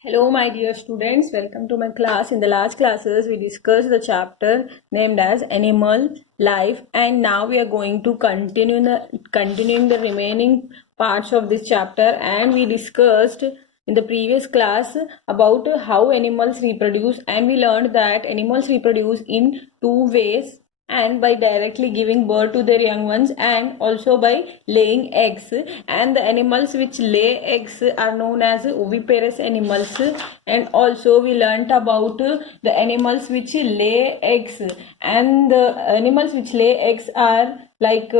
Hello, my dear students. Welcome to my class. In the last classes, we discussed the chapter named as Animal Life, and now we are going to continuing the remaining parts of this chapter. And we discussed in the previous class about how animals reproduce, and we learned that animals reproduce in two ways, and by directly giving birth to their young ones and also by laying eggs. And the animals which lay eggs are known as oviparous animals. And also we learnt about the animals which lay eggs, and the animals which lay eggs are like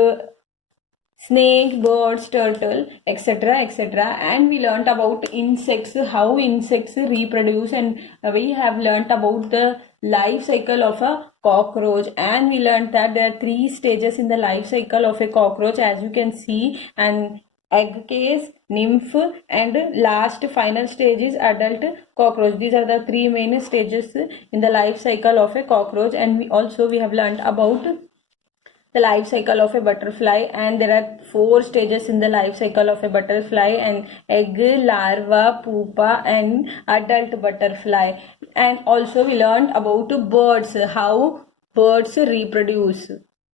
snake, birds, turtle, etc., etc. And we learnt about insects, how insects reproduce, and we have learnt about the life cycle of a cockroach. And we learnt that there are three stages in the life cycle of a cockroach, as you can see, and egg case, nymph, and last final stage is adult cockroach. These are the three main stages in the life cycle of a cockroach. And we have learnt about the life cycle of a butterfly, and there are four stages in the life cycle of a butterfly: and egg, larva, pupa, and adult butterfly. And also we learned about birds, how birds reproduce.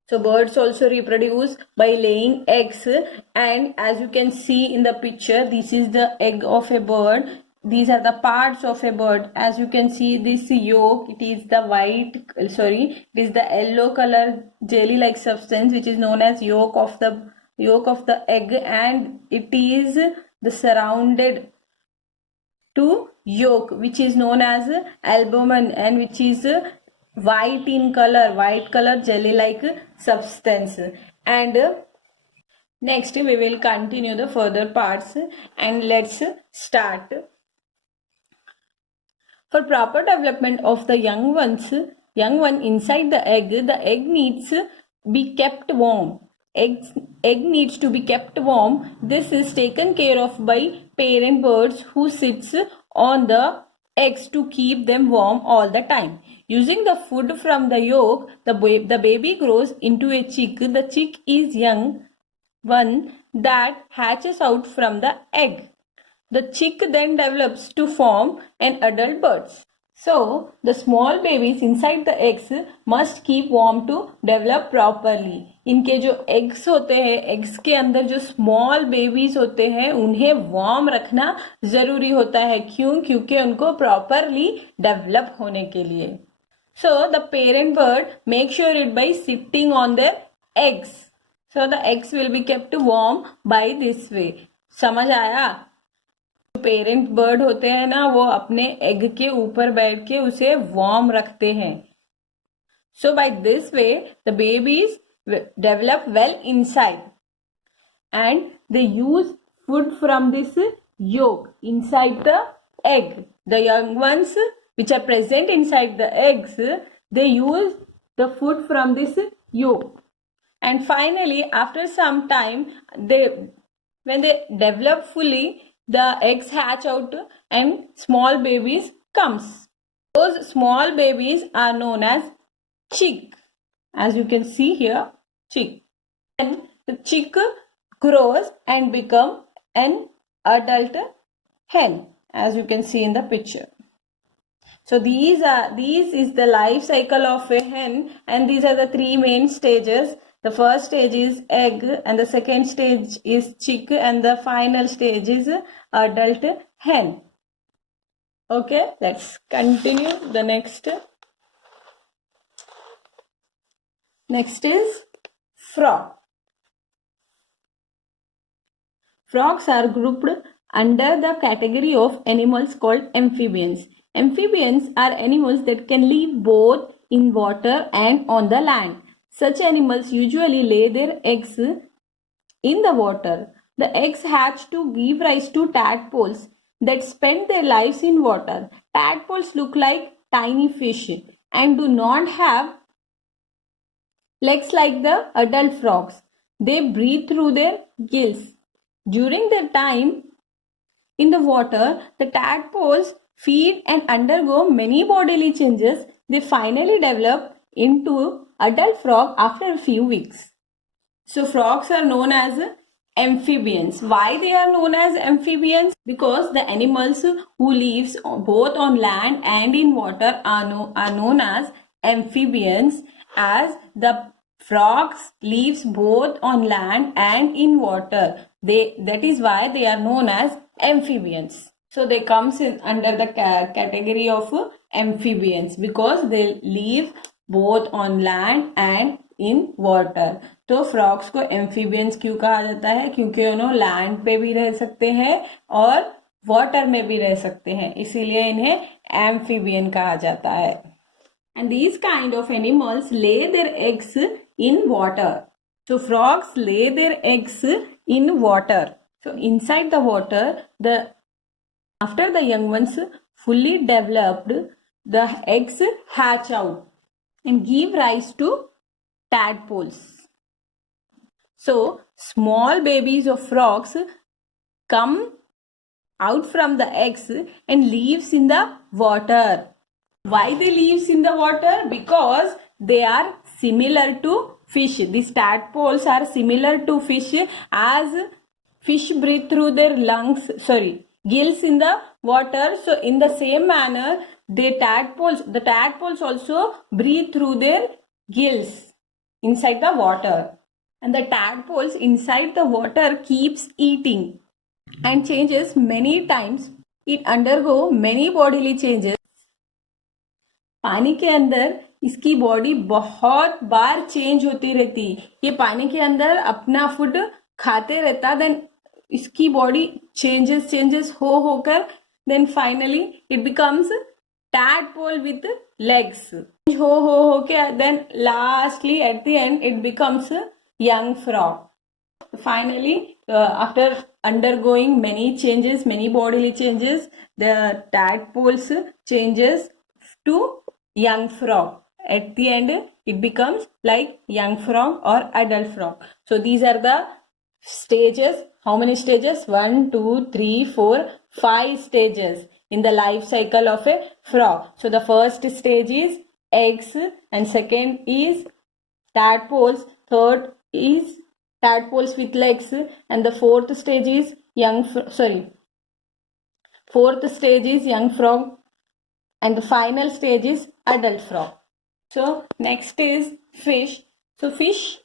So birds also reproduce by laying eggs, and as you can see in the picture, this is the egg of a bird. These are the parts of a bird. As you can see, this yolk, it is the it is the yellow color jelly like substance which is known as yolk of the egg, and it is the surrounded to yolk which is known as albumen, and which is white in color, white color jelly like substance. And next we will continue the further parts, and let's start. For proper development of the young one inside the egg needs be kept warm. Egg needs to be kept warm. This is taken care of by parent birds who sits on the eggs to keep them warm all the time. Using the food from the yolk, the baby grows into a chick. The chick is young one that hatches out from the egg. The chick then develops to form an adult bird. So, the small babies inside the eggs must keep warm to develop properly. इनके जो eggs होते हैं, eggs के अंदर जो small babies होते हैं, उन्हें warm रखना जरूरी होता है. क्यों? क्योंकि उनको properly develop होने के लिए. So, the parent bird makes sure it by sitting on their eggs. So, the eggs will be kept warm by this way. समझ आया? पेरेंट बर्ड होते हैं ना, वो अपने एग के ऊपर बैठ के उसे वार्म रखते हैं. So by this way the babies develop well inside, and they use food from this yolk inside the egg. The young ones which are present inside the eggs, they use the food from this yolk. And finally, after some time, when they develop fully, the eggs hatch out and small babies comes. Those small babies are known as chick. As you can see here, chick. And the chick grows and become an adult hen, as you can see in the picture. So these is the life cycle of a hen, and these are the three main stages. The first stage is egg, and the second stage is chick, and the final stage is adult hen. Okay, let's continue the next. Next is frog. Frogs are grouped under the category of animals called amphibians. Amphibians are animals that can live both in water and on the land. Such animals usually lay their eggs in the water. The eggs hatch to give rise to tadpoles that spend their lives in water. Tadpoles look like tiny fish and do not have legs like the adult frogs. They breathe through their gills. During their time in the water, the tadpoles feed and undergo many bodily changes. They finally develop into adult frog after a few weeks. So frogs are known as amphibians. Why they are known as amphibians? Because the animals who lives both on land and in water are known as amphibians, as the frogs lives both on land and in water. That is why they are known as amphibians. So they comes in under the category of amphibians because they live both on land and in water. तो frogs को amphibians क्यों कहा जाता है? क्योंकि उन्होंने land पे भी रह सकते हैं और वाटर में भी रह सकते हैं, इसीलिए इन्हें एम्फीबियन कहा जाता है. And these kind of animals lay their eggs in water. So frogs lay their eggs in water. So inside the water, after the young ones fully developed, the eggs hatch out and give rise to tadpoles. So small babies of frogs come out from the eggs and lives in the water. Why they lives in the water? Because they are similar to fish. These tadpoles are similar to fish, as fish breathe through their gills in the water. So in the same manner, the tadpoles also breathe through their gills inside the water. And the tadpoles inside the water keeps eating and changes many times. It undergo many bodily changes. पानी के अंदर इसकी body बहुत बार change होती रहती. ये पानी के अंदर अपना फूड खाते रहता, देन इसकी बॉडी चेंजेस होकर then finally it becomes tadpole with legs. हो के then lastly at the end it becomes young frog. Finally, after undergoing many changes, many bodily changes, the tadpoles changes to young frog. At the end, it becomes like young frog or adult frog. So these are the stages. How many stages? 1, 2, 3, 4, 5 stages in the life cycle of a frog. So the first stage is eggs, and second is tadpoles, third is tadpoles with legs, and the fourth stage is fourth stage is young frog, and the final stage is adult frog. So next is fish. So fish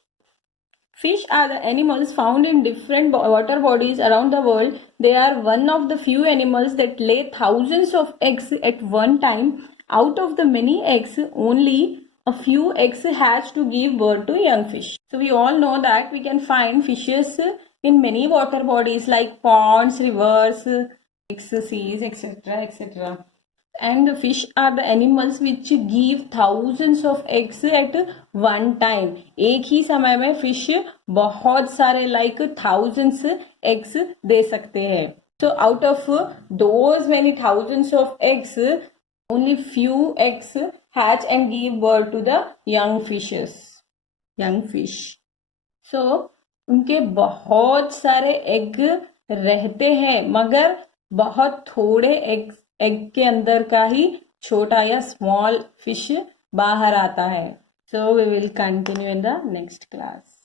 are the animals found in different water bodies around the world. They are one of the few animals that lay thousands of eggs at one time. Out of the many eggs, only a few eggs hatch to give birth to young fish. So we all know that we can find fishes in many water bodies like ponds, rivers, seas, etc., etc. And fish are the animals which give thousands of eggs at one time. एक ही समय में fish बहुत सारे like thousands eggs दे सकते हैं. So out of those many thousands of eggs, only few eggs hatch and give birth to the young fish. So उनके बहुत सारे egg रहते हैं, मगर बहुत थोड़े एग के अंदर का ही छोटा या स्मॉल फिश बाहर आता है. So we will continue in the next class.